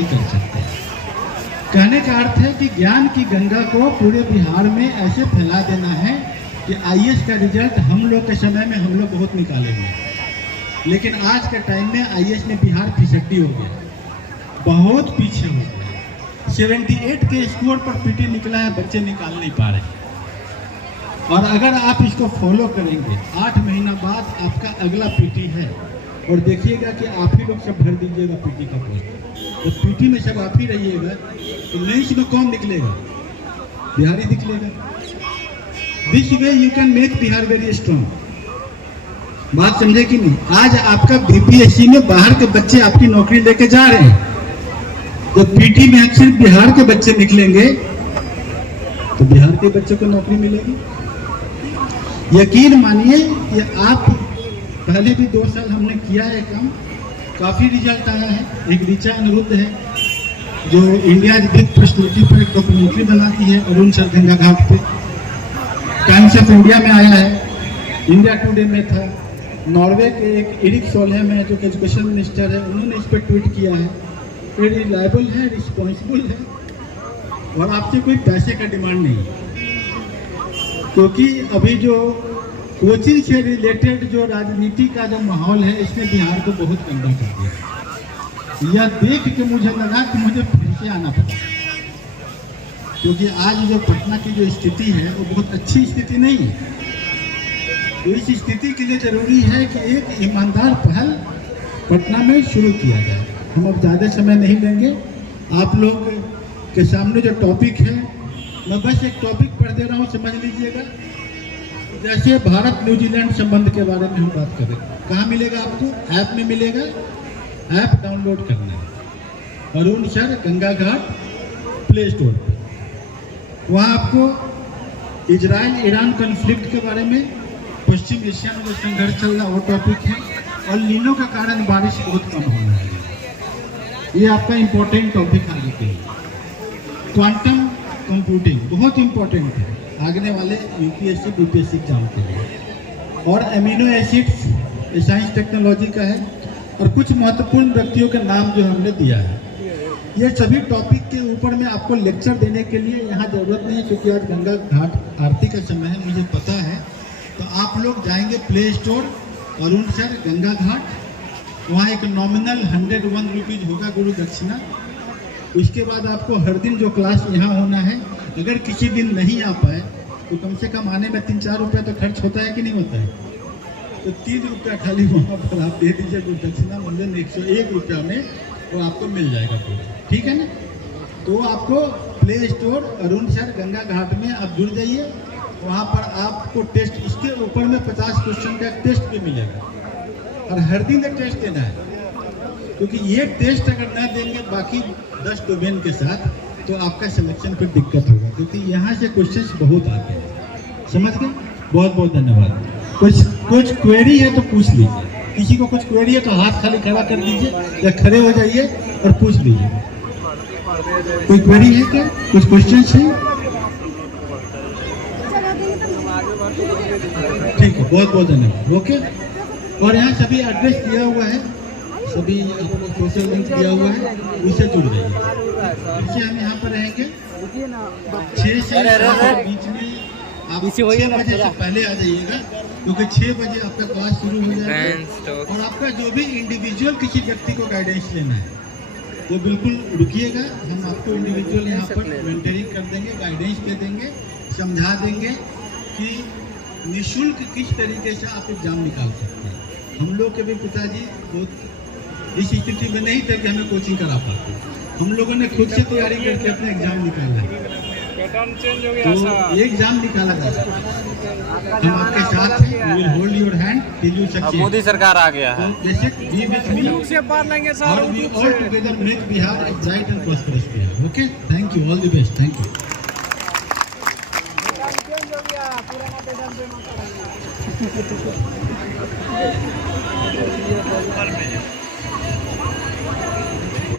पढ़ाई कर सकते हैं। कहने का अर्थ है कि ज्ञान की गंगा को पूरे बिहार में ऐसे फैला देना है कि आईएएस का रिजल्ट हम लोग के समय में हम लोग बहुत निकाले हुए, लेकिन आज के टाइम में आईएएस में बिहार फिसड्डी हो गया, बहुत पीछे हो गया। 78 के स्कोर पर पीटी निकला है, बच्चे निकाल नहीं पा रहे। और अगर आप इसको फॉलो करेंगे, 8 महीना बाद आपका अगला पीटी है, और देखिएगा कि आप ही लोग सब भर दीजिएगा पीटी का पोस्ट। तो पीटी में सब आप ही रहिएगा तो मेंस में कौन निकलेगा? बिहारी निकलेगा। This way you can make Bihar very strong. बात समझे कि नहीं? आज आपका बीपीएससी में बाहर के बच्चे आपकी नौकरी लेके जा रहे हैं, तो पीटी में सिर्फ बिहार के बच्चे निकलेंगे तो बिहार के बच्चों को नौकरी मिलेगी। यकीन मानिए कि आप पहले भी 2 साल हमने किया है काम, काफ़ी रिजल्ट आया है। एक ऋचा अनिरुद्ध है जो इंडिया बिग पर्सनैलिटी पर एक डॉक्यूमेंट्री बनाती है, अरुण सर गंगा घाट पे। टाइम्स ऑफ इंडिया में आया है, इंडिया टुडे में था। नॉर्वे के एक एरिक सोलहेम है जो एजुकेशन मिनिस्टर है, उन्होंने इस पर ट्वीट किया है। ये रिलायबल है, रिस्पॉन्सिबल है, और आपसे कोई पैसे का डिमांड नहीं है। क्योंकि अभी जो कोचिंग से रिलेटेड जो राजनीति का जो माहौल है, इसने बिहार को बहुत गंदा कर दिया। यह देख के मुझे लगा कि मुझे फिर से आना पड़ा, क्योंकि आज जो पटना की जो स्थिति है वो बहुत अच्छी स्थिति नहीं है। तो इस स्थिति के लिए जरूरी है कि एक ईमानदार पहल पटना में शुरू किया जाए। हम अब ज़्यादा समय नहीं लेंगे। आप लोग के सामने जो टॉपिक है, मैं बस एक टॉपिक पढ़ दे रहा हूँ, समझ लीजिएगा। जैसे भारत न्यूजीलैंड संबंध के बारे में हम बात करें, कहाँ मिलेगा आपको? ऐप में मिलेगा। ऐप डाउनलोड करना है, अरुण सर गंगा घाट प्ले स्टोर पर। वहाँ आपको इजराइल ईरान कॉन्फ्लिक्ट के बारे में, पश्चिम एशिया में जो संघर्ष चल रहा है वो टॉपिक है, और लीनो का कारण बारिश बहुत कम होना है। ये आपका इम्पोर्टेंट टॉपिक आगे के लिए। क्वांटम कंप्यूटिंग बहुत इम्पोर्टेंट है आगने वाले यूपीएससी बीपीएससी एग्जाम के लिए। और एमिनो एसिड्स ये साइंस टेक्नोलॉजी का है, और कुछ महत्वपूर्ण व्यक्तियों के नाम जो हमने दिया है। ये सभी टॉपिक के ऊपर में आपको लेक्चर देने के लिए यहाँ ज़रूरत नहीं है, क्योंकि आज गंगा घाट आरती का समय है, मुझे पता है। तो आप लोग जाएंगे play store, Arun sir Ganga Ghat, वहाँ एक नॉमिनल 101 रुपीज़ होगा गुरु दक्षिणा। उसके बाद आपको हर दिन जो क्लास यहाँ होना है, अगर किसी दिन नहीं आ पाए तो कम से कम आने में 3-4 रुपया तो खर्च होता है कि नहीं होता है? तो 3 रुपया खाली वहाँ पर आप दे दीजिए गुरु दक्षिणा, मतलब 101 रुपया में वो आपको मिल जाएगा पूरा, ठीक है ना? तो आपको play store Arun sir Ganga Ghat में आप जुड़ जाइए। वहाँ पर आपको टेस्ट, इसके ऊपर में 50 क्वेश्चन का टेस्ट भी मिलेगा, और हर दिन एक टेस्ट देना है। क्योंकि ये टेस्ट अगर ना देंगे बाकी 10 डोमेन के साथ, तो आपका सिलेक्शन पर दिक्कत होगा, क्योंकि यहाँ से क्वेश्चंस बहुत आते हैं। समझ गए? बहुत बहुत धन्यवाद। कुछ क्वेरी है तो पूछ लीजिए। किसी को कुछ क्वेरी है तो हाथ खाली खड़ा कर दीजिए, या खड़े हो जाइए और पूछ लीजिए। कोई क्वेरी है क्या? कुछ क्वेश्चन है? ठीक है, बहुत बहुत धन्यवाद। ओके। और यहाँ सभी एड्रेस दिया हुआ है, सभी आपको सोशल लिंक दिया हुआ है, उससे जुड़ जाइए। इससे हम यहाँ पर रहेंगे 6 से 7 बीच में। आप 6 बजे से पहले आ जाइएगा, क्योंकि 6 बजे आपका क्लास शुरू हो जाएगा। और आपका जो भी इंडिविजुअल किसी व्यक्ति को गाइडेंस लेना है वो बिल्कुल रुकिएगा। हम आपको इंडिविजुअल यहाँ पर मेंटरिंग कर देंगे, गाइडेंस दे देंगे, समझा देंगे कि निःशुल्क किस तरीके से आप एग्जाम निकाल सकते हैं। हम लोग के भी पिताजी बहुत इस स्थिति में नहीं थे कि हमें कोचिंग करा पाते। हम लोगों ने खुद से तैयारी करके अपना एग्जाम निकाला है, तो ये एग्जाम निकाला जा सकता है। हम आपके साथ हैं, we will hold your hand till you succeed. Modi सरकार आ गया है। तो जैसे बी विथ मी और we all together make Bihar a bright and prosperous Bihar. Okay, thank you, all the best, thank you.